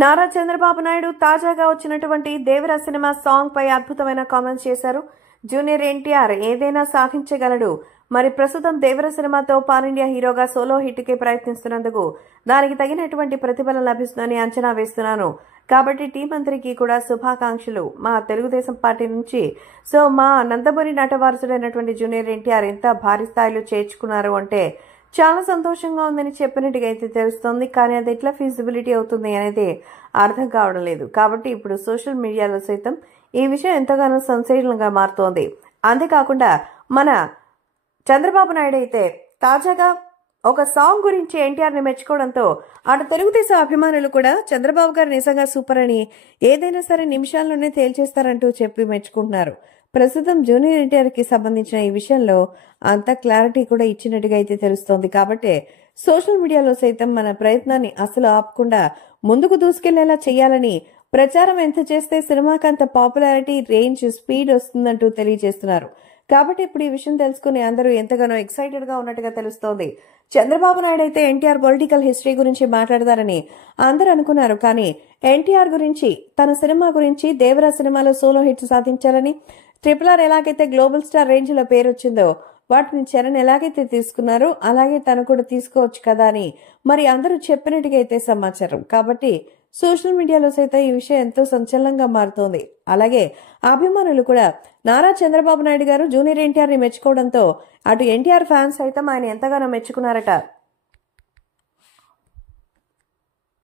నారా చంద్రబాబు నాయుడు తాజాగా వచ్చినటువంటి Devara cinema song పై అద్భుతమైన కామెంట్స్ చేశారు. జూనియర్ ఎన్టీఆర్ ఏదైనా సాధించగలడు. మరి ప్రస్తుతం దేవర సినిమాతో పాన్ ఇండియా హీరోగా సోలో హిట్ కి ప్రయత్నిస్తున్నందుకు దానికి తగినటువంటి ప్రతిఫలం లభిస్తుందని అంచనా వేస్తున్నాను. కాబట్టి టీం అందరికీ కూడా శుభాకాంక్షలు. మా తెలుగుదేశం పార్టీ నుంచి మా నందమూరి నటవారసుడైనటువంటి జూనియర్ ఎన్టీఆర్ ఎంత భారీ స్థాయిలో చేర్చుకున్నారు అంటే చాలా సంతోషంగా ఉందని చెప్పినట్టుగా అయితే తెలుస్తోంది. కానీ అది ఎట్లా ఫీజిబిలిటీ అవుతుంది అనేది అర్థం కావడం లేదు. కాబట్టి ఇప్పుడు సోషల్ మీడియాలో సైతం ఈ విషయం ఎంతగానో సెన్సేషనల్ గా మారుతోంది. అంతేకాకుండా మన చంద్రబాబు నాయుడు అయితే తాజాగా ఒక సాంగ్ గురించి ఎన్టీఆర్ ని మెచ్చుకోవడంతో అటు తెలుగుదేశం అభిమానులు కూడా చంద్రబాబు గారు నిజంగా సూపర్ అని ఏదైనా సరే నిమిషాల్లోనే తేల్చేస్తారంటూ చెప్పి మెచ్చుకుంటున్నారు. ప్రస్తుతం జూనియర్ ఎన్టీఆర్ కి సంబంధించిన ఈ విషయంలో అంత క్లారిటీ కూడా ఇచ్చినట్టుగా అయితే తెలుస్తోంది. కాబట్టి సోషల్ మీడియాలో సైతం మన ప్రయత్నాన్ని అసలు ఆపకుండా ముందుకు దూసుకెళ్లేలా చేయాలని, ప్రచారం ఎంత చేస్తే సినిమాకి అంత పాపులారిటీ, రేంజ్, స్పీడ్ వస్తుందంటూ తెలియజేస్తున్నారు. కాబట్టి ఇప్పుడు ఈ విషయం తెలుసుకుని అందరూ ఎంతగానో ఎక్సైటెడ్ గా ఉన్నట్టుగా తెలుస్తోంది. చంద్రబాబు నాయుడు అయితే ఎన్టీఆర్ పొలిటికల్ హిస్టరీ గురించి మాట్లాడతారని అందరూ అనుకున్నారు. కానీ ఎన్టీఆర్ గురించి, తన సినిమా గురించి, దేవరా సినిమాలో సోలో హిట్ సాధించాలని, RRR ఎలాగైతే గ్లోబల్ స్టార్ రేంజ్ లో పేరు వచ్చిందో వాటిని చరణ్ ఎలాగైతే తీసుకున్నారో అలాగే తను కూడా తీసుకోవచ్చు కదా అని మరి అందరూ చెప్పినట్టుగా అయితే సమాచారం. కాబట్టి సోషల్ మీడియాలో సైతం ఈ విషయం ఎంతో సంచలనంగా మారుతోంది. అలాగే అభిమానులు కూడా నారా చంద్రబాబు నాయుడు గారు జూనియర్ ఎన్టీఆర్ ని మెచ్చుకోవడంతో అటు ఎన్టీఆర్ ఫ్యాన్స్ సైతం ఆయన ఎంతగానో మెచ్చుకున్నారట.